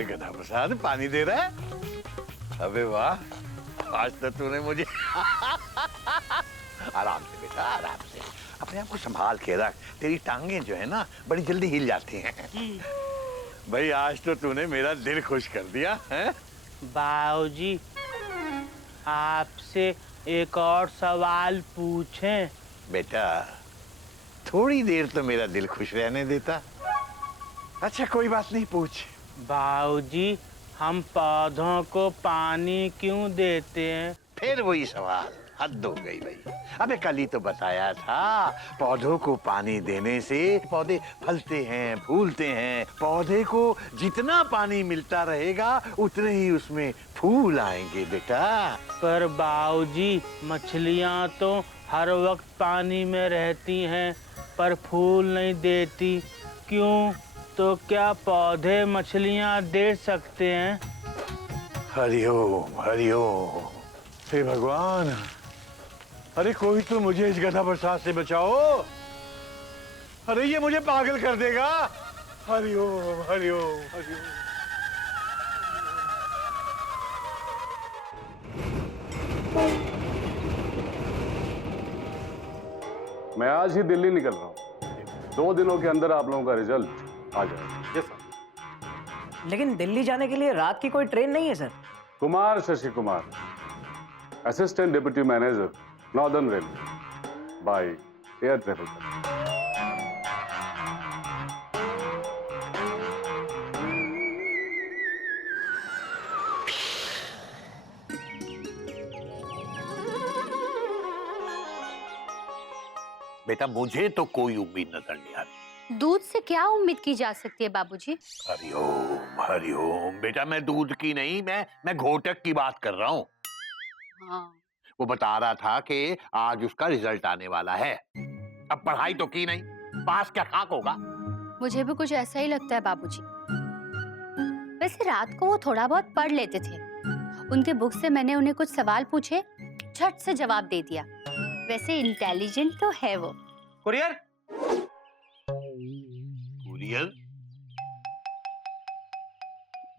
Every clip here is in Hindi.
गधा प्रसाद पानी दे रहा है। अबे वाह, आज तो तूने मुझे आराम से बेटा, आराम से अपने आप को संभाल के रख। तेरी टांगे जो है ना बड़ी जल्दी हिल जाती हैं। भाई आज तो तूने मेरा दिल खुश कर दिया है। बाबूजी, आपसे एक और सवाल पूछें? बेटा थोड़ी देर तो मेरा दिल खुश रहने देता। अच्छा कोई बात नहीं, पूछ। बाबूजी, हम पौधों को पानी क्यों देते हैं? फिर वही सवाल, हद हो गई भाई। अबे कल ही तो बताया था, पौधों को पानी देने से पौधे फलते हैं, फूलते हैं। पौधे को जितना पानी मिलता रहेगा उतने ही उसमें फूल आएंगे बेटा। पर बाबूजी, मछलियाँ तो हर वक्त पानी में रहती हैं पर फूल नहीं देती, क्यों? तो क्या पौधे मछलियाँ दे सकते हैं? हरिओम हरिओम। हे भगवान, अरे कोई तो मुझे इस गधा प्रसाद से बचाओ। अरे ये मुझे पागल कर देगा। हरिओम हरिओम हरिओम। मैं आज ही दिल्ली निकल रहा हूँ। 2 दिनों के अंदर आप लोगों का रिजल्ट आ जाएगा। Yes sir. लेकिन दिल्ली जाने के लिए रात की कोई ट्रेन नहीं है sir. Kumar Shashi Kumar, assistant deputy manager, northern railway, by air travel. बेटा मुझे तो कोई उम्मीद नजर नहीं आती। दूध से क्या उम्मीद की जा सकती है बाबूजी? हरिओम हरिओम। बेटा मैं दूध की नहीं, मैं घोटक की बात कर रहा हूँ। हाँ। वो बता रहा था कि आज उसका रिजल्ट आने वाला है। अब पढ़ाई तो की नहीं, पास क्या खाक होगा। मुझे भी कुछ ऐसा ही लगता है बाबूजी। वैसे रात को वो थोड़ा बहुत पढ़ लेते थे। उनके बुक से मैंने उन्हें कुछ सवाल पूछे, झट से जवाब दे दिया। वैसे इंटेलिजेंट तो है वो। कुरियर? कुरियर?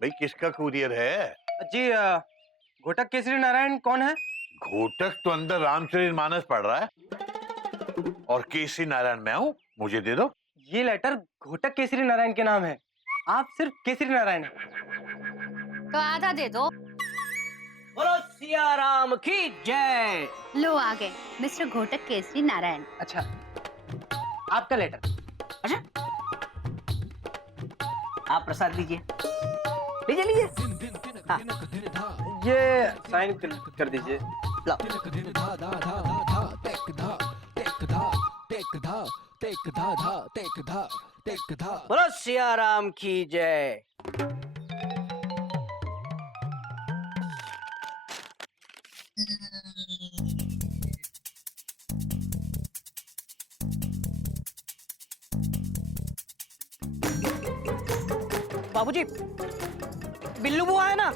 भाई किसका कुरियर है? जी, घोटक केसरी नारायण कौन है? घोटक तो अंदर रामचरितमानस पढ़ रहा है और केसरी नारायण मैं हूँ, मुझे दे दो। ये लेटर घोटक केसरी नारायण के नाम है, आप सिर्फ केसरी नारायण हैं। तो आधा दे दो। बोलो सिया राम की जय। लो आ गए मिस्टर घोटक केसरी नारायण। अच्छा, आपका लेटर। अच्छा, आप प्रसाद लीजिए, लीजिए लीजिए। हाँ, ये साइन कर दीजिए। बोलो सिया राम की जय। बाबूजी, बिल्लू बुआ है ना?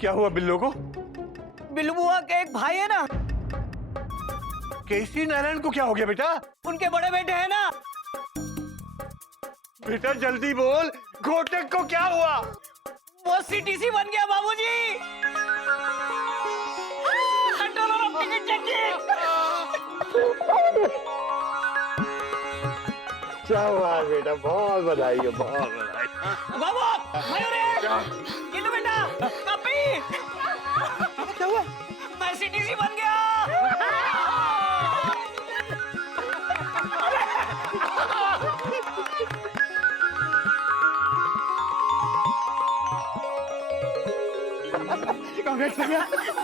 क्या हुआ बिल्लो को? बिल्लू बुआ के एक भाई है ना, केसरी नारायण को क्या हो गया बेटा? उनके बड़े बेटे हैं ना। बेटा जल्दी बोल, घोटक को क्या हुआ? वो सीटीसी बन गया बाबूजी। शाबाश बेटा, बहुत बधाई है, बहुत बधाई। बाबू, मयूरी, ये लो बेटा, कॉपी। क्या हुआ? मैं सीटीसी बन गया।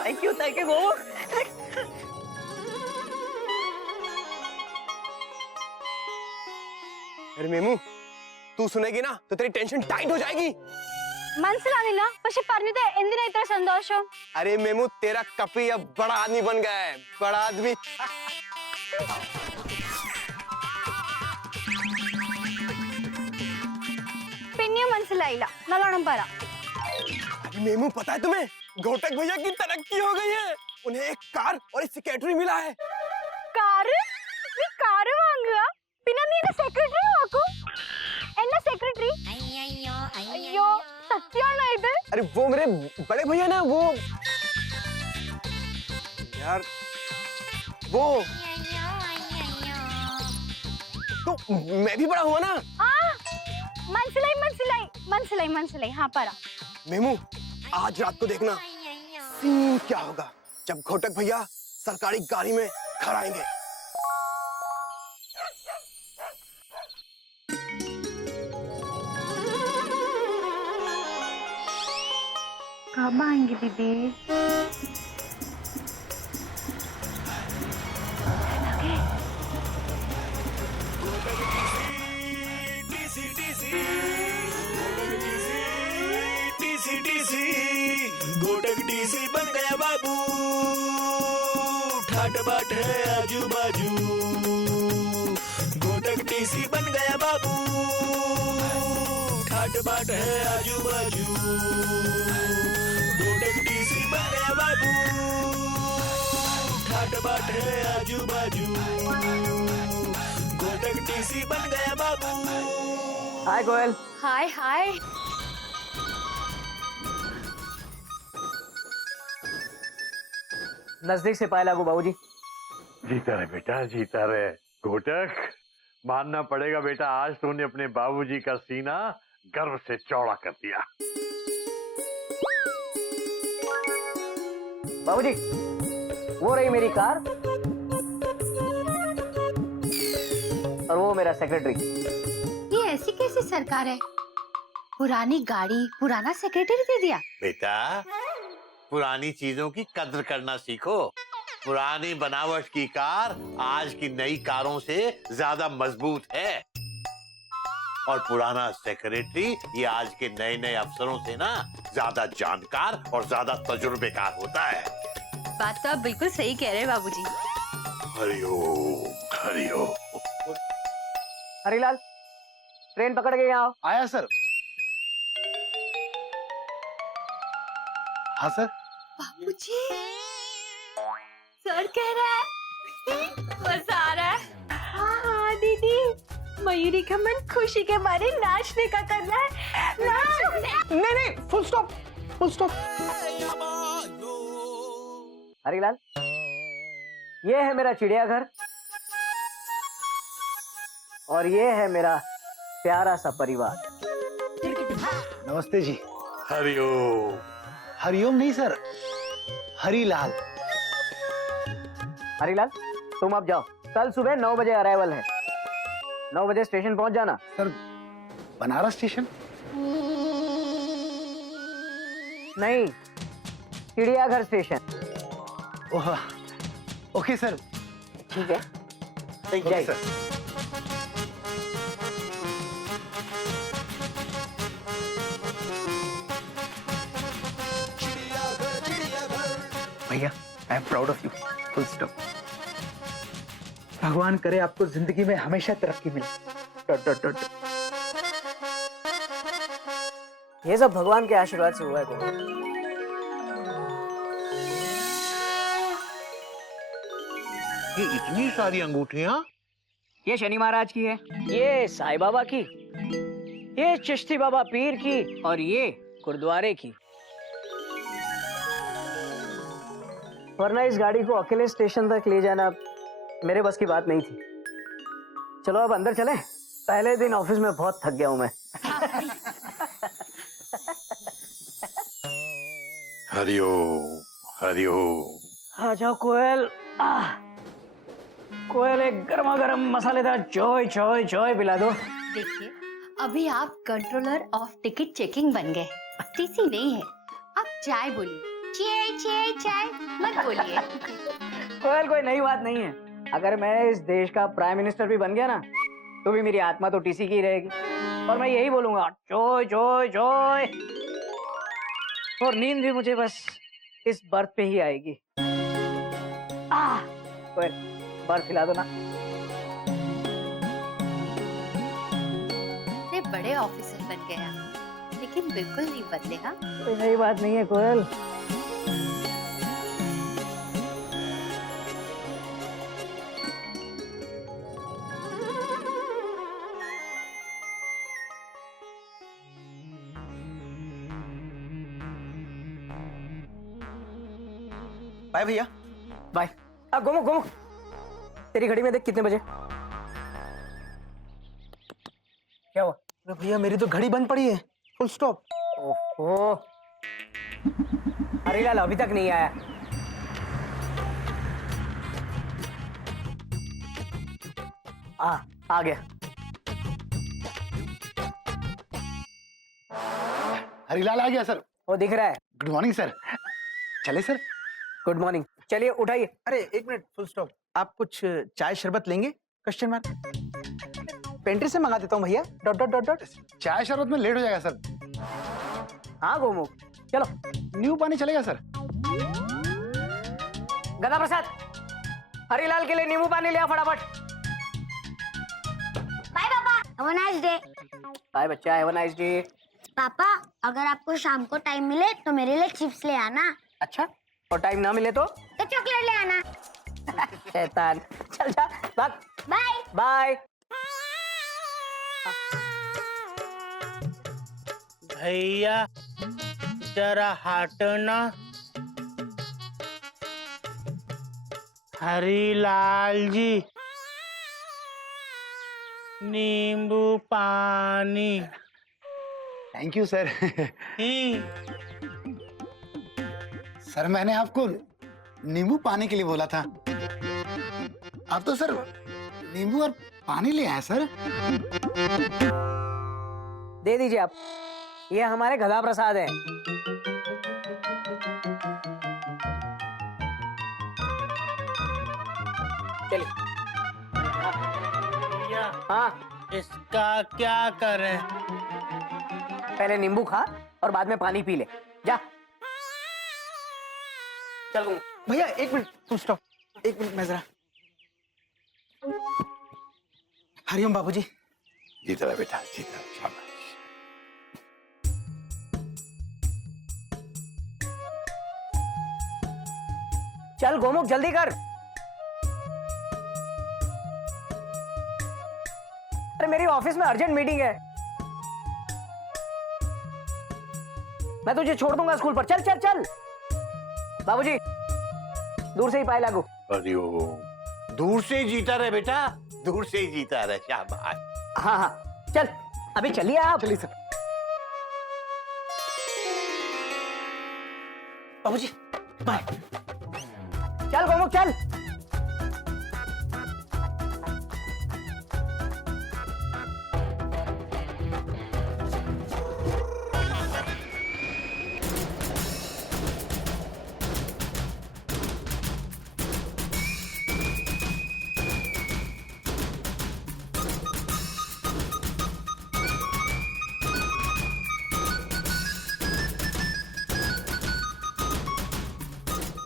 थैंक यू बाबू। अरे मेमू, तू सुनेगी ना तो तेरी टेंशन टाइट हो जाएगी। മനസ്സിലാവില്ല പക്ഷെ പറഞ്ഞത് എന്തിനാ ഇത്ര സന്തോഷം? अरे मेमू, तेरा कपी अब बड़ा आदमी बन गया है, बड़ा आदमी। പിന്നെയും മനസ്സിലായില്ല, നല്ലോണം പറ। मेमू, पता है तुम्हें घोटक भैया की तरक्की हो गई है। उन्हें एक कार और एक सेक्रेटरी मिला है। കാറ് നീ കാറ് വാങ്ങുക പിന്നെ നീ എന്റെ സെക്രട്ടറി നോക്കൂ എന്നെ സെക്രട്ടറി അയ്യോ സത്യമാണോ ഇത് अरे वो मेरे बड़े भैया ना, वो यार वो तो मैं भी बड़ा हुआ ना। ആ മനസ്സിലായി മനസ്സിലായി മനസ്സിലായി മനസ്സിലായി हाँ പറ मेमू, आज रात को देखना सीन क्या होगा जब घोटक भैया सरकारी गाड़ी में घर आएंगे। कब आएंगे दीदी घोटक टीसी बन गया बाबू, ठाट बाट है आजू बाजू। घोटक टीसी बन गया बाबू, ठाट बाट है आजू बाजू। घोटक टीसी बन गया बाबू, ठाट बाट है आजू बाजू। घोटक टीसी बन गया बाबू। हाय कोयल। हाय हाय। नजदीक से पाए लागू बाबूजी। जीता रहे बेटा, जीता रहे। घोटक, मानना पड़ेगा बेटा, आज तूने अपने बाबूजी का सीना गर्व से चौड़ा कर दिया। बाबूजी, वो रही मेरी कार और वो मेरा सेक्रेटरी। ये ऐसी कैसी सरकार है? पुरानी गाड़ी, पुराना सेक्रेटरी दे दिया। बेटा, पुरानी चीजों की कद्र करना सीखो। पुरानी बनावट की कार आज की नई कारों से ज्यादा मजबूत है, और पुराना सेक्रेटरी ये आज के नए नए अफसरों से ना ज्यादा जानकार और ज्यादा तजुर्बेकार होता है। बात तो आप बिल्कुल सही कह रहे हैं बाबूजी। हरिओम हरिओम। हरीलाल, ट्रेन पकड़ के यहाँ आओ। आया सर। हाँ सर। बाबूजी, सर कह रहा है मजा आ रहा है। हाँ हाँ दीदी, मयूरी का मन खुशी के मारे नाचने का कर रहा है। नाच नहीं, full stop, full stop. Harilal, ये है मेरा चिड़ियाघर और ये है मेरा प्यारा सा परिवार। नमस्ते जी। हरिओम। हरिओम नहीं सर, हरीलाल। हरीलाल, तुम अब जाओ, कल सुबह 9 बजे अराइवल है। 9 बजे स्टेशन पहुंच जाना। Sir, Banaras station? नहीं, चिड़ियाघर स्टेशन। ओह, ओके सर। ठीक है, ओके जाइए। सर। भैया, I am proud of you. Full stop. भगवान करे आपको जिंदगी में हमेशा तरक्की मिले। Dot dot dot. ये सब भगवान के आशीर्वाद से हुआ है। कोई ये इतनी सारी अंगूठियां? ये शनि महाराज की है, ये साईं बाबा की, ये चिश्ती बाबा पीर की और ये गुरुद्वारे की। वरना इस गाड़ी को अकेले स्टेशन तक ले जाना मेरे बस की बात नहीं थी। चलो अब अंदर चलें। पहले दिन ऑफिस में बहुत थक गया हूं मैं। हरिओम हरिओम। आ जाओ कोयल। कोयल, एक गर्मा गर्म मसालेदार चाय चाय चाय पिला दो। देखिए, अभी आप कंट्रोलर ऑफ टिकट चेकिंग बन गए, टीसी नहीं है। आप चाय बोलिए, चाय चाय चाय मत बोलिए। कोयल, कोई नई बात नहीं है। अगर मैं इस देश का प्राइम मिनिस्टर भी बन गया ना, तो भी मेरी आत्मा तो टीसी की ही रहेगी और मैं यही बोलूंगा, जोय जोय जोय। और नींद भी मुझे बस इस बर्थ पे ही आएगी। कोयल, बर्थ खिला दो ना। इतने बड़े ऑफिसर बन गया, लेकिन बिल्कुल नहीं बदले। हाँ, कोई नई बात नहीं है कोयल। बाय भैया। बाय। गोमू गोमू, तेरी घड़ी में देख कितने बजे। क्या हुआ? अरे भैया मेरी तो घड़ी बंद पड़ी है, फुल स्टॉप। ओहो, हरीलाल अभी तक नहीं आया। आ गया। हरीलाल आ गया सर। वो दिख रहा है। Good morning sir. चले सर। Good morning. चलिए उठाइए। अरे एक मिनट, फुल स्टॉप। आप कुछ चाय शरबत लेंगे? Question mark. पेंट्री से मंगा देता हूँ भैया। Dot dot dot dot. चाय शरबत में लेट हो जाएगा सर। हाँ गोमू, चलो। न्यू पानी चलेगा सर। गदा प्रसाद, हरीलाल के लिए नींबू पानी लिया फटाफट। बाय पापा, have a nice day. Bye बच्चा, हैव अ नाइस डे। पापा, अगर आपको शाम को टाइम मिले तो मेरे लिए चिप्स ले आना। अच्छा, और टाइम ना मिले तो चॉकलेट ले आना। शैतान। चल जा, भाग। Bye bye. भैया जरा हटना। हरीलाल जी, नींबू पानी। Thank you sir. ही सर मैंने आपको नींबू पानी के लिए बोला था। आप तो सर नींबू और पानी ले आए सर। दे दीजिए आप, ये हमारे गधा प्रसाद है। चलिए। भैया हाँ, इसका क्या करें? पहले नींबू खा और बाद में पानी पी ले। जा। चल गोमू। भैया एक मिनट, फुल स्टॉप। एक मिनट मैं जरा। हरिओम बाबूजी। जीत रहा बेटा, जीत रहा। शाबाश। चल गोमुख, जल्दी कर। अरे मेरी ऑफिस में अर्जेंट मीटिंग है। मैं तुझे छोड़ दूंगा स्कूल पर। चल चल चल। बाबूजी, दूर से ही पाए लागू। अरे ओ, दूर से ही जीता रहे बेटा, दूर से ही जीता रहे। शाबाश। हाँ हाँ, चल अभी चलिए आप। चलिए सर। बाबूजी बाय। चल गोमुख चल।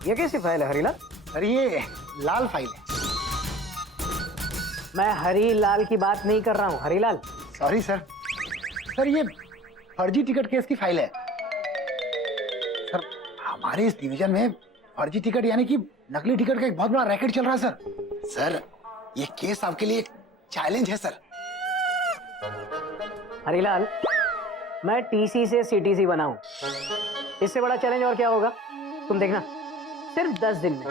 ये कैसी फाइल है हरीलाल? सर ये लाल फाइल है। मैं हरीलाल की बात नहीं कर रहा हूँ। हरीलाल। Sorry sir. सर ये फर्जी टिकट केस की फाइल है। सर हमारे इस डिवीजन में फर्जी टिकट यानी कि नकली टिकट का एक बहुत बड़ा रैकेट चल रहा है सर। सर ये केस आपके लिए एक चैलेंज है सर। हरीलाल, मैं टीसी से सीटीसी बना हूँ। इससे बड़ा चैलेंज और क्या होगा? तुम देखना, सिर्फ 10 दिन में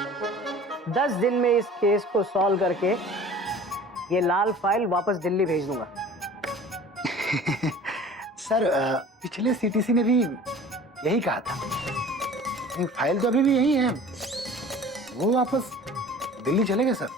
10 दिन में इस केस को सॉल्व करके ये लाल फाइल वापस दिल्ली भेज दूंगा। सर पिछले सीटीसी ने भी यही कहा था। फाइल तो अभी भी यही है, वो वापस दिल्ली चले गए सर।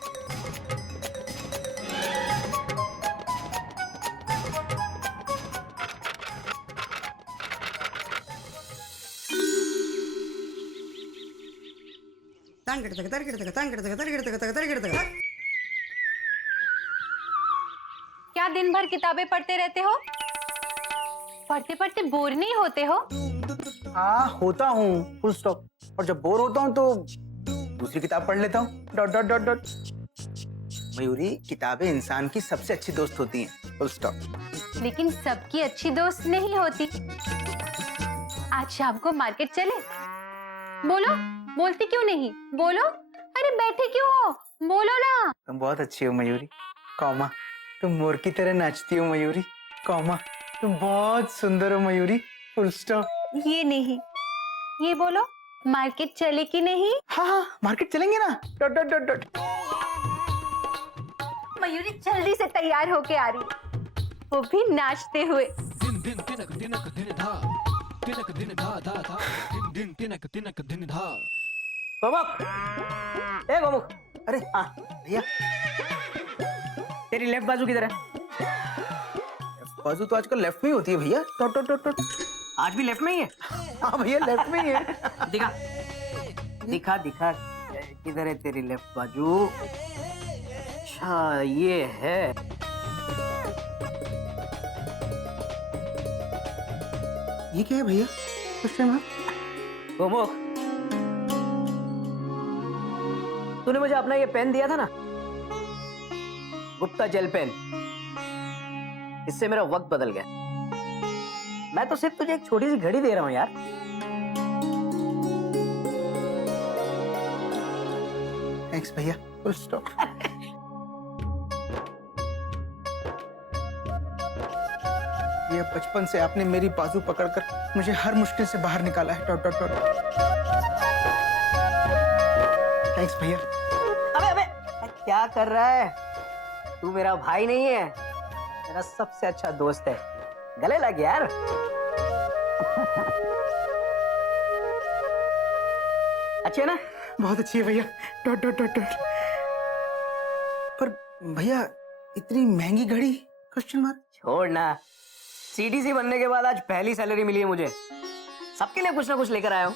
क्या दिन भर किताबें पढ़ते रहते हो? पढ़ते पढ़ते बोर नहीं होते हो? हाँ होता हूँ, फुल स्टॉप। और जब बोर होता हूँ तो दूसरी किताब पढ़ लेता हूँ। Dot dot dot dot. Mayuri, किताबें इंसान की सबसे अच्छी दोस्त होती हैं, फुल स्टॉप। लेकिन सबकी अच्छी दोस्त नहीं होती। आज शाम को मार्केट चले? बोलो, बोलती क्यों नहीं? बोलो, अरे बैठे क्यों हो? बोलो ना। तुम बहुत अच्छी हो मयूरी, कौमा तुम मोर की तरह नाचती हो मयूरी, कौमा तुम बहुत सुंदर हो मयूरी, फुल स्टॉप। ये नहीं, ये बोलो, मार्केट चले कि नहीं? हाँ हाँ, मार्केट चलेंगे ना, dot dot dot dot. Mayuri जल्दी से तैयार होके आ रही है, वो भी नाचते हुए। गोमुख, ए गोमुख, अरे आ, भैया, तेरी लेफ्ट बाजू किधर है? बाजू तो आजकल लेफ्ट में ही होती है भैया, डॉट डॉट डॉट डॉट। आज भी लेफ्ट में ही है? हाँ भैया, लेफ्ट में ही है। दिखा दिखा दिखा, किधर है तेरी लेफ्ट बाजू? अच्छा, ये है। ये क्या है भैया? Question mark. गोमुख, तूने मुझे अपना ये पेन दिया था ना, गुप्ता जेल पेन, इससे मेरा वक्त बदल गया। मैं तो सिर्फ तुझे एक छोटी सी घड़ी दे रहा हूं यार। थैंक्स भैया, फुल स्टॉप। ये बचपन से आपने मेरी बाजू पकड़कर मुझे हर मुश्किल से बाहर निकाला है, डॉट डॉट डॉट। थैंक्स भैया। अबे अबे, क्या कर रहा है? तू मेरा भाई नहीं है, मेरा सबसे अच्छा दोस्त है। गले लग यार। अच्छी है ना? बहुत अच्छी है भैया, डॉट डॉट डॉट डॉट। पर भैया, इतनी महंगी घड़ी? Question mark. छोड़ ना, सीडीसी बनने के बाद आज पहली सैलरी मिली है मुझे। सबके लिए कुछ ना कुछ लेकर आया हूँ।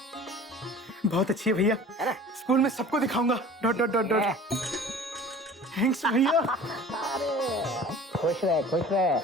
बहुत अच्छी है भैया, है ना? स्कूल में सबको दिखाऊंगा, dot dot dot dot. Thanks भैया। खुश रहे, खुश रहे।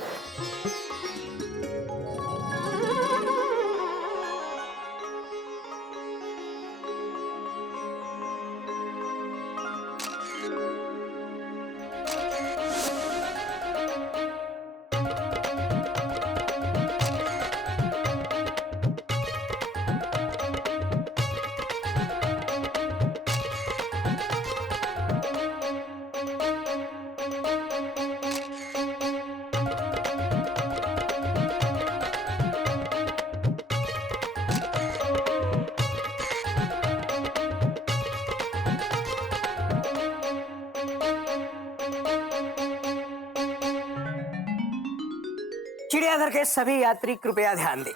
चिड़ियाघर के सभी यात्री कृपया ध्यान दें।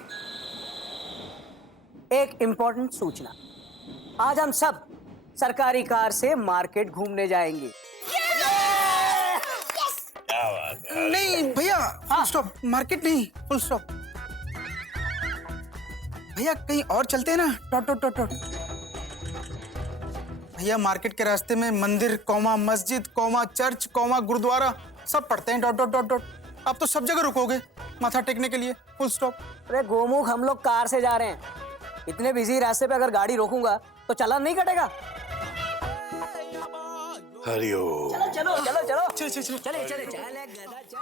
एक इंपॉर्टेंट सूचना, आज हम सब सरकारी कार से मार्केट घूमने जाएंगे। नहीं भैया, फुल स्टॉप। मार्केट नहीं, फुल स्टॉप। भैया कहीं और चलते हैं ना, डॉट डॉट डॉट डॉट। भैया मार्केट के रास्ते में मंदिर, कौमा मस्जिद, कौमा चर्च, कौमा गुरुद्वारा सब पड़ते हैं, डॉट डॉट डॉट डॉट। आप तो सब जगह रुकोगे माथा टेकने के लिए, फुल स्टॉप। अरे गोमुख, हम लोग कार से जा रहे हैं। इतने बिजी रास्ते पे अगर गाड़ी रोकूंगा तो चालान नहीं कटेगा। हरिओम। चलो चलो चलो चलो चल चल चल। चले चले चले गधा चल।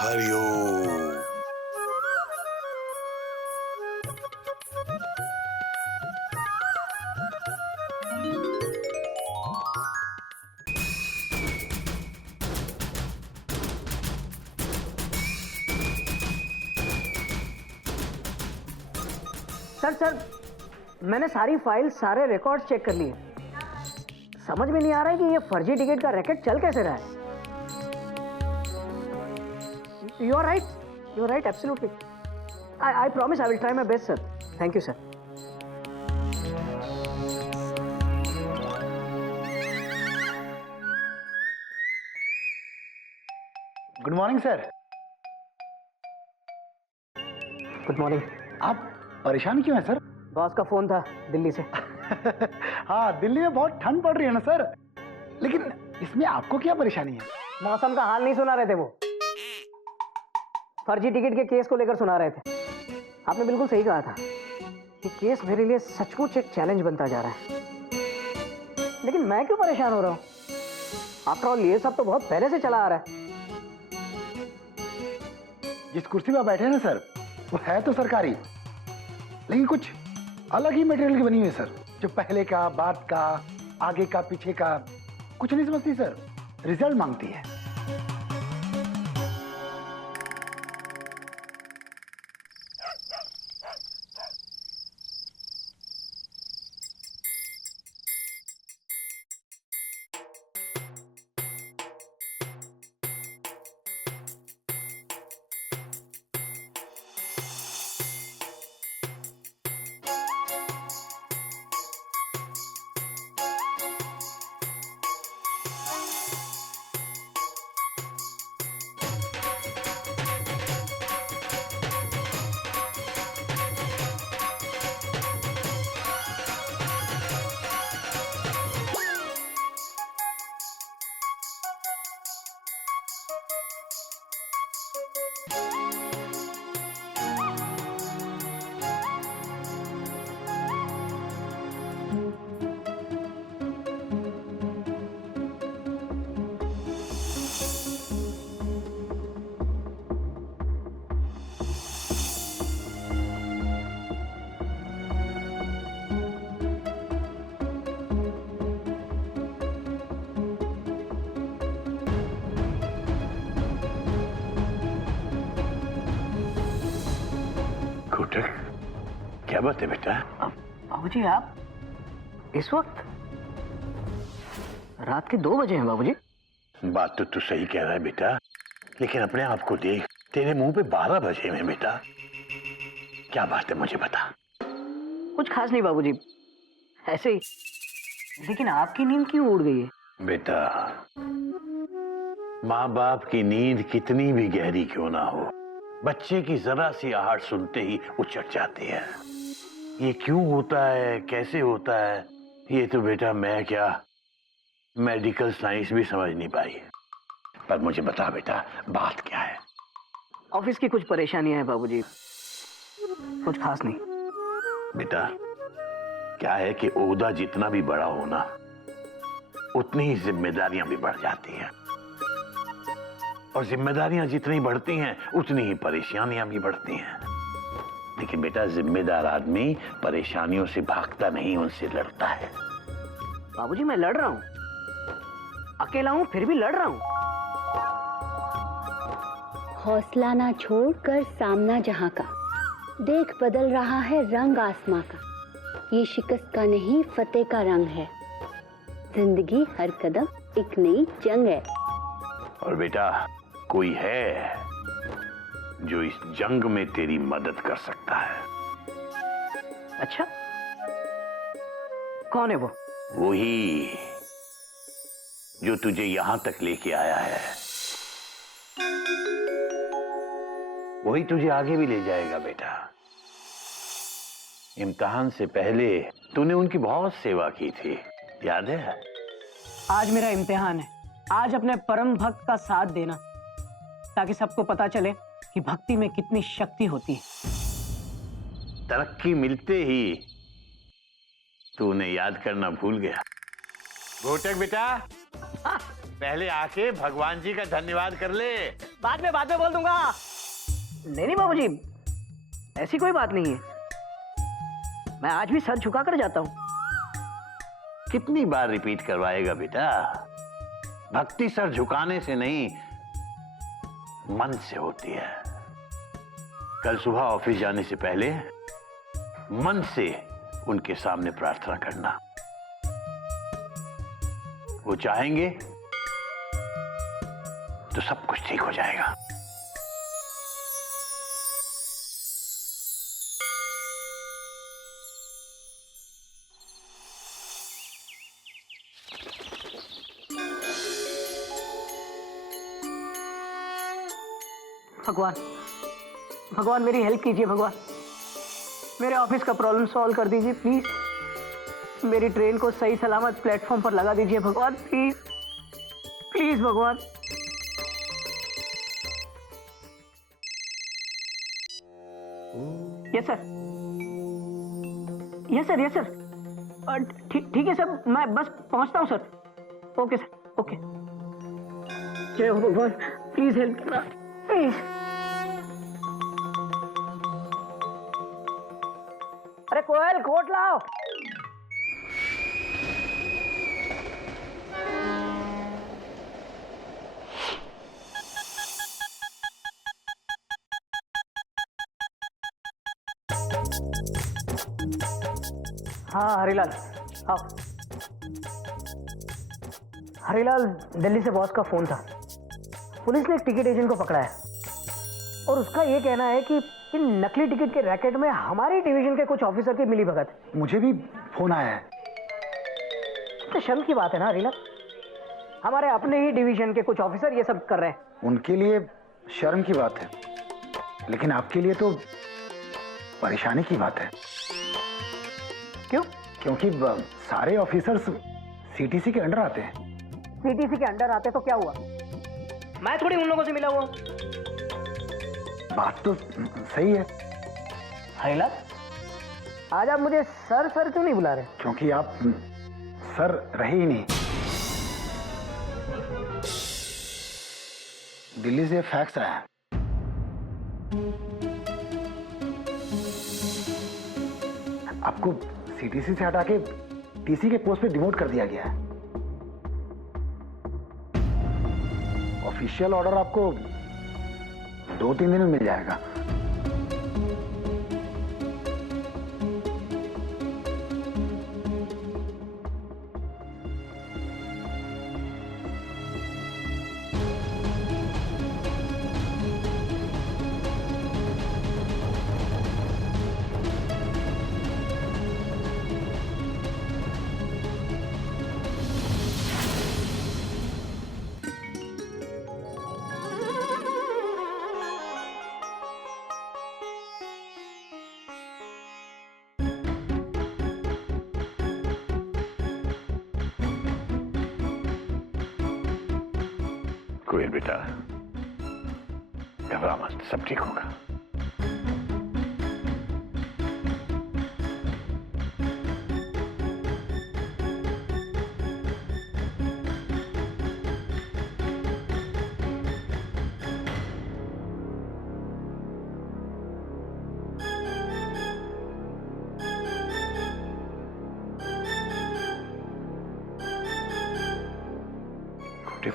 हरिओम। सर, मैंने सारी फाइल, सारे रिकॉर्ड्स चेक कर लिए। समझ में नहीं आ रहा है कि ये फर्जी टिकट का रैकेट चल कैसे रहा है। You are right, absolutely. I promise I will try my best sir. Thank you sir. Good morning sir. Good morning. आप परेशान क्यों हैं सर? बॉस का फोन था दिल्ली से। हाँ, दिल्ली में बहुत ठंड पड़ रही है ना सर, लेकिन इसमें आपको क्या परेशानी है? मौसम का हाल नहीं सुना रहे थे वो, फर्जी टिकट के केस को लेकर सुना रहे थे। आपने बिल्कुल सही कहा था कि केस मेरे लिए सचमुच एक चैलेंज बनता जा रहा है। लेकिन मैं क्यों परेशान हो रहा हूँ? आफ्टर ऑल ये सब तो बहुत पहले से चला आ रहा है। जिस कुर्सी पर बैठे हैं ना सर, वो है तो सरकारी, लेकिन कुछ अलग ही मटेरियल की बनी हुई है सर। जो पहले का, बाद का, आगे का, पीछे का कुछ नहीं समझती सर, रिजल्ट मांगती है। घोटक, क्या बात है बेटा? बाबूजी आप इस वक्त? रात के 2 बजे हैं बाबूजी। बात तो तू सही कह रहा है बेटा, लेकिन अपने आप को देख, तेरे मुंह पे 12 बजे में बेटा। क्या बात है मुझे बता। कुछ खास नहीं बाबूजी, ऐसे ही। लेकिन आपकी नींद क्यों उड़ गई है? बेटा, माँ बाप की नींद कितनी भी गहरी क्यों ना हो, बच्चे की जरा सी आहट सुनते ही उचट जाती है। ये क्यों होता है, कैसे होता है, ये तो बेटा मैं क्या, मेडिकल साइंस भी समझ नहीं पाई। पर मुझे बता बेटा, बात क्या है? ऑफिस की कुछ परेशानियां हैं बाबूजी, कुछ खास नहीं। बेटा, क्या है कि ओहदा जितना भी बड़ा होना, उतनी ही जिम्मेदारियां भी बढ़ जाती हैं, और जिम्मेदारियां जितनी बढ़ती हैं उतनी ही परेशानियां भी बढ़ती हैं। लेकिन बेटा, जिम्मेदार आदमी परेशानियों से भागता नहीं, उनसे लड़ता है। बाबूजी मैं लड़ रहा हूँ, अकेला हूँ फिर भी लड़ रहा हूँ। हौसला ना छोड़कर सामना जहां का, देख बदल रहा है रंग आसमां का। ये शिकस्त का नहीं फतेह का रंग है, जिंदगी हर कदम एक नई जंग है। और बेटा, कोई है जो इस जंग में तेरी मदद कर सकता है। अच्छा, कौन है वो? वही जो तुझे यहां तक लेके आया है, वही तुझे आगे भी ले जाएगा बेटा। इम्तिहान से पहले तूने उनकी बहुत सेवा की थी, याद है? आज मेरा इम्तिहान है, आज अपने परम भक्त का साथ देना, ताकि सबको पता चले कि भक्ति में कितनी शक्ति होती है। तरक्की मिलते ही तूने याद करना भूल गया। घोटक बेटा, पहले आके भगवान जी का धन्यवाद कर ले। बाद में बोल दूंगा। नहीं बाबूजी, ऐसी कोई बात नहीं है, मैं आज भी सर झुका कर जाता हूँ। कितनी बार रिपीट करवाएगा बेटा? भक्ति सर झुकाने से नहीं, मन से होती है। कल सुबह ऑफिस जाने से पहले मन से उनके सामने प्रार्थना करना, वो चाहेंगे तो सब कुछ ठीक हो जाएगा। भगवान मेरी हेल्प कीजिए। भगवान, मेरे ऑफिस का प्रॉब्लम सॉल्व कर दीजिए प्लीज। मेरी ट्रेन को सही सलामत प्लेटफॉर्म पर लगा दीजिए भगवान, प्लीज प्लीज भगवान। Yes sir, yes sir, yes sir. ठीक है सर, मैं बस पहुंचता हूँ सर। Okay sir, okay. जय हो भगवान, प्लीज हेल्प करना, प्लीज। अरे कोयल, कोट लाओ। हाँ हरीलाल, आओ। हरीलाल, दिल्ली से बॉस का फोन था। पुलिस ने एक टिकट एजेंट को पकड़ा है और उसका ये कहना है कि इन नकली टिकट के रैकेट में हमारी डिवीजन के कुछ ऑफिसर की मिली भगत। मुझे भी फोन आया है। तो शर्म की बात है ना हरीलाल, हमारे अपने ही डिवीजन के कुछ ऑफिसर ये सब कर रहे हैं। उनके लिए शर्म की बात है, लेकिन आपके लिए तो परेशानी की बात है। क्यों? क्योंकि सारे ऑफिसर्स सीटीसी के अंडर आते हैं। सीटीसी के अंडर आते तो क्या हुआ? मैं थोड़ी उन लोगों से मिला हुआ। बात तो सही है। हरीलाल, आज आप मुझे सर सर क्यों नहीं बुला रहे? क्योंकि आप सर रहे ही नहीं। दिल्ली से फैक्स आया है। आपको सीटीसी से हटा के टीसी के पोस्ट पे डिमोट कर दिया गया है। ऑफिशियल ऑर्डर आपको 2-3 दिन में मिल जाएगा। कोयल बेटा, घबरा मत, सब ठीक होगा।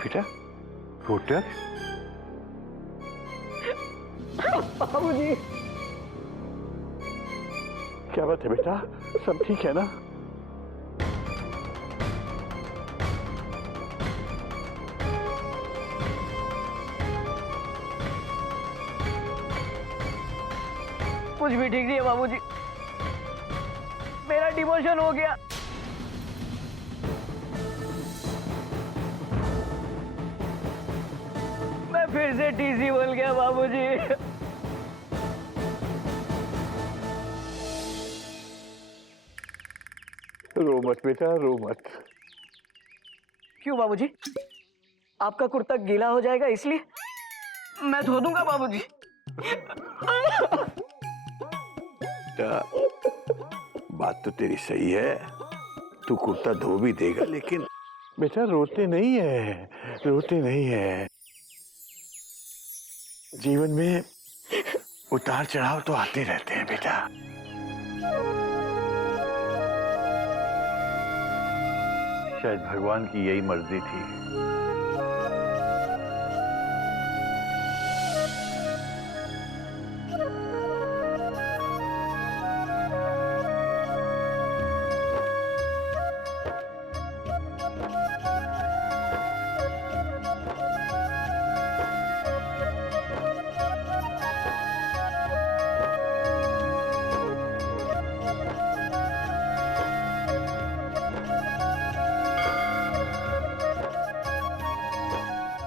बेटा, कोटक, बाबूजी, क्या बात है बेटा, सब ठीक है ना? कुछ भी ठीक नहीं है बाबूजी, मेरा डिमोशन हो गया। मैं फिर से टीसी बन गया बाबूजी। रो मत बेटा, रो मत। क्यों बाबूजी? आपका कुर्ता गीला हो जाएगा इसलिए? मैं धो दूंगा बाबूजी। बेटा, बात तो तेरी सही है, तू कुर्ता धो भी देगा, लेकिन बेटा रोते नहीं है, रोते नहीं है। जीवन में उतार चढ़ाव तो आते रहते हैं बेटा। शायद भगवान की यही मर्जी थी।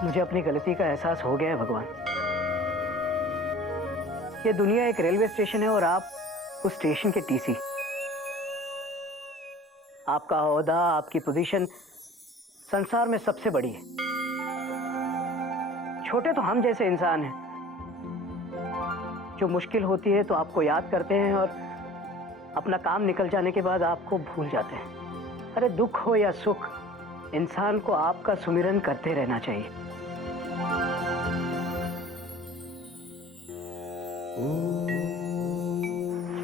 मुझे अपनी गलती का एहसास हो गया है भगवान। ये दुनिया एक रेलवे स्टेशन है और आप उस स्टेशन के टीसी। आपका ओहदा, आपकी पोजीशन संसार में सबसे बड़ी है। छोटे तो हम जैसे इंसान हैं जो मुश्किल होती है तो आपको याद करते हैं और अपना काम निकल जाने के बाद आपको भूल जाते हैं। अरे दुख हो या सुख, इंसान को आपका सुमिरन करते रहना चाहिए।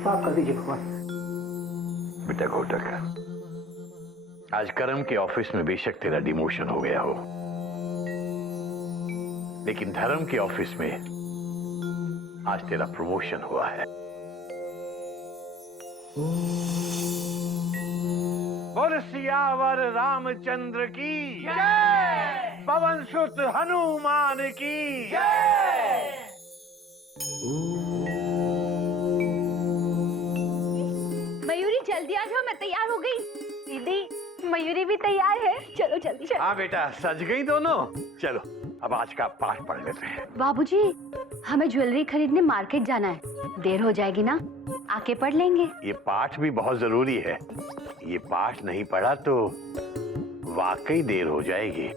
माफ कर दीजिए भगवान। बेटा घोटक, आज करम के ऑफिस में बेशक तेरा डिमोशन हो गया हो, लेकिन धर्म के ऑफिस में आज तेरा प्रमोशन हुआ है। बोल सियावर रामचंद्र की जय, पवन सुत हनुमान की जय। मयूरी जल्दी आ जाओ, मैं तैयार हो गई। दीदी मयूरी भी तैयार है, चलो जल्दी चलो। हाँ बेटा, सज गई दोनों। चलो अब आज का पाठ पढ़ लेते हैं। बाबूजी, हमें ज्वेलरी खरीदने मार्केट जाना है, देर हो जाएगी ना, आके पढ़ लेंगे। ये पाठ भी बहुत जरूरी है। ये पाठ नहीं पढ़ा तो वाकई देर हो जाएगी।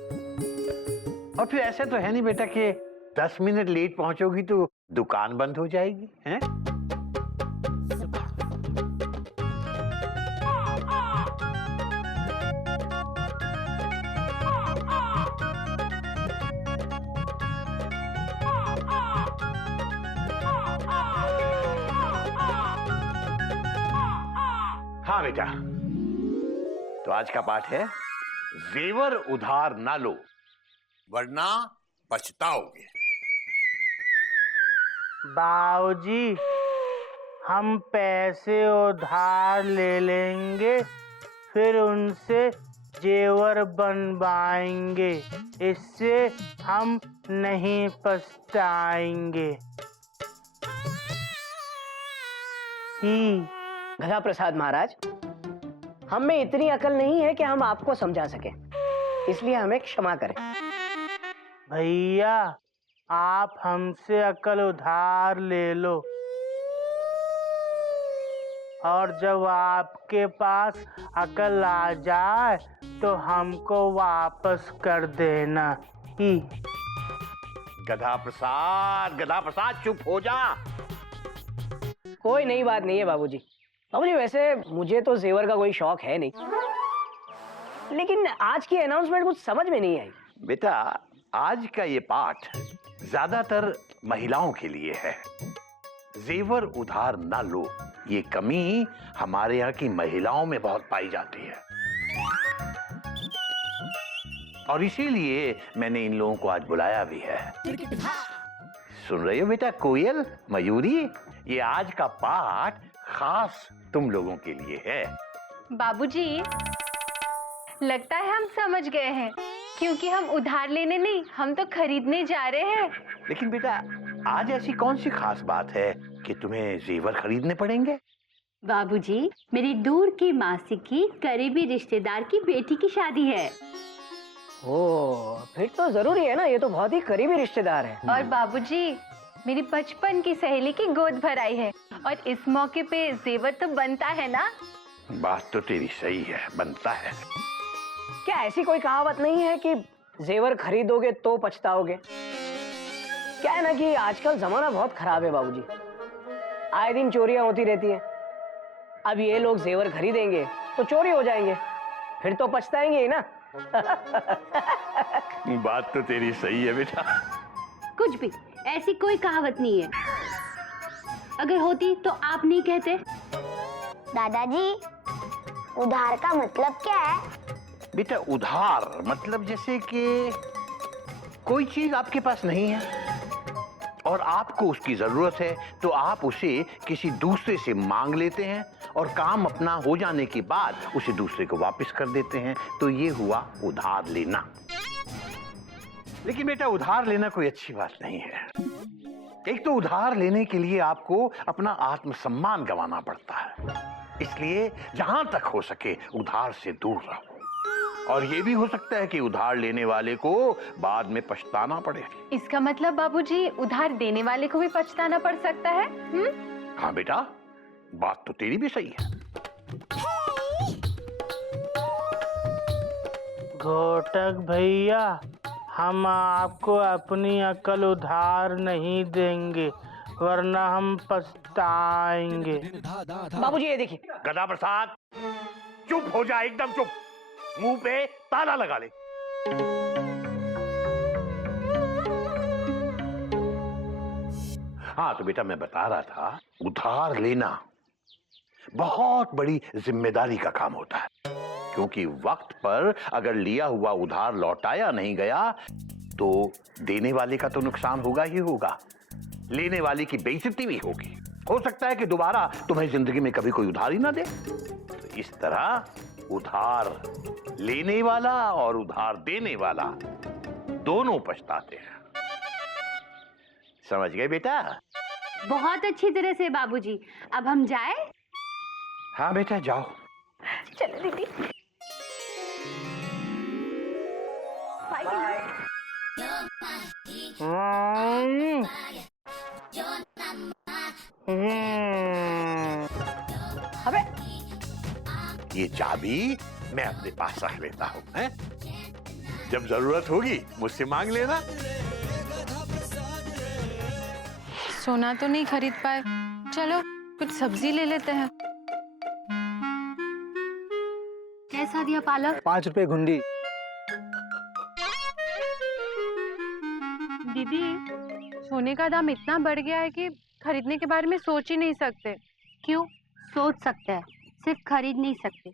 और फिर ऐसे तो है नहीं बेटा कि 10 मिनट लेट पहुंचोगी तो दुकान बंद हो जाएगी, हैं? हाँ बेटा, तो आज का पाठ है जेवर उधार ना लो वरना पछताओगे। बाबूजी, हम पैसे उधार ले लेंगे, फिर उनसे जेवर बनवाएंगे, इससे हम नहीं पछताएंगे। गधा प्रसाद महाराज, हम में इतनी अकल नहीं है कि हम आपको समझा सकें, इसलिए हमें क्षमा करें। भैया, आप हमसे अकल उधार ले लो, और जब आपके पास अकल आ जाए तो हमको वापस कर देना ही। गधा प्रसाद चुप हो जा। कोई नई बात नहीं है बाबूजी। बाबूजी, वैसे मुझे तो जेवर का कोई शौक है नहीं, लेकिन आज की अनाउंसमेंट कुछ समझ में नहीं आई। बेटा, आज का ये पाठ ज्यादातर महिलाओं के लिए है। जेवर उधार ना लो, ये कमी हमारे यहाँ की महिलाओं में बहुत पाई जाती है, और इसीलिए मैंने इन लोगों को आज बुलाया भी है। सुन रही हो बेटा कोयल, मयूरी, ये आज का पाठ खास तुम लोगों के लिए है। बाबूजी, लगता है हम समझ गए हैं, क्योंकि हम उधार लेने नहीं, हम तो खरीदने जा रहे हैं। लेकिन बेटा, आज ऐसी कौन सी खास बात है कि तुम्हें जेवर खरीदने पड़ेंगे? बाबूजी, मेरी दूर की मासी की करीबी रिश्तेदार की बेटी की शादी है। ओ, फिर तो जरूरी है ना, ये तो बहुत ही करीबी रिश्तेदार है। और बाबूजी, मेरी बचपन की सहेली की गोद भराई है, और इस मौके पे जेवर तो बनता है ना। बात तो तेरी सही है, बनता है। क्या ऐसी कोई कहावत नहीं है कि जेवर खरीदोगे तो पछताओगे? क्या है ना कि आजकल जमाना बहुत खराब है बाबूजी, आए दिन चोरियां होती रहती हैं। अब ये लोग जेवर खरीदेंगे तो चोरी हो जाएंगे, फिर तो पछताएंगे ही ना। बात तो तेरी सही है बेटा। कुछ भी, ऐसी कोई कहावत नहीं है। अगर होती तो आप नहीं कहते। दादाजी, उधार का मतलब क्या है? बेटा, उधार मतलब जैसे कि कोई चीज आपके पास नहीं है और आपको उसकी जरूरत है, तो आप उसे किसी दूसरे से मांग लेते हैं और काम अपना हो जाने के बाद उसे दूसरे को वापस कर देते हैं, तो ये हुआ उधार लेना। लेकिन बेटा, उधार लेना कोई अच्छी बात नहीं है। एक तो उधार लेने के लिए आपको अपना आत्मसम्मान गंवाना पड़ता है, इसलिए जहां तक हो सके उधार से दूर रहो। और ये भी हो सकता है कि उधार लेने वाले को बाद में पछताना पड़े। इसका मतलब बाबूजी, उधार देने वाले को भी पछताना पड़ सकता है? हाँ बेटा, बात तो तेरी भी सही है। घोटक भैया, हम आपको अपनी अकल उधार नहीं देंगे, वरना हम पछताएंगे। बाबूजी ये देखिए। गदा प्रसाद, चुप हो जा, एकदम चुप। मुंह पे ताला लगा ले। हाँ तो बेटा मैं बता रहा था, उधार लेना बहुत बड़ी जिम्मेदारी का काम होता है, क्योंकि वक्त पर अगर लिया हुआ उधार लौटाया नहीं गया तो देने वाले का तो नुकसान होगा ही होगा, लेने वाले की बेइज्जती भी होगी। हो सकता है कि दोबारा तुम्हें जिंदगी में कभी कोई उधार ही ना दे। तो इस तरह उधार लेने वाला और उधार देने वाला दोनों पछताते हैं। समझ गए बेटा? बहुत अच्छी तरह से बाबूजी। अब हम जाए? हाँ बेटा जाओ। चलो दीदी। अबे ये चाबी मैं अपने पास रख लेता हूँ, हैं? जब जरूरत होगी मुझसे मांग लेना। सोना तो नहीं खरीद पाए, चलो कुछ सब्जी ले लेते हैं। कैसा दिया पालक? 5 रुपए घुंडी। दीदी सोने का दाम इतना बढ़ गया है कि खरीदने के बारे में सोच ही नहीं सकते। क्यों? सोच सकते हैं, सिर्फ खरीद नहीं सकते,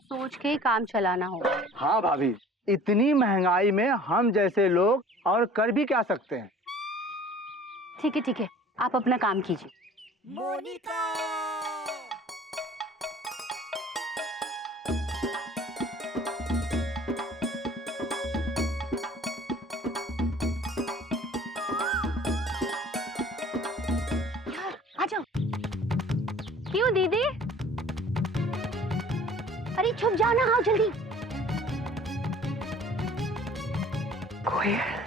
सोच के ही काम चलाना होगा। हाँ भाभी, इतनी महंगाई में हम जैसे लोग और कर भी क्या सकते हैं। ठीक है, आप अपना काम कीजिए। मोनिका। आ जाओ। क्यों दीदी? अरे छुप जाओ ना, आओ जल्दी। कोई है?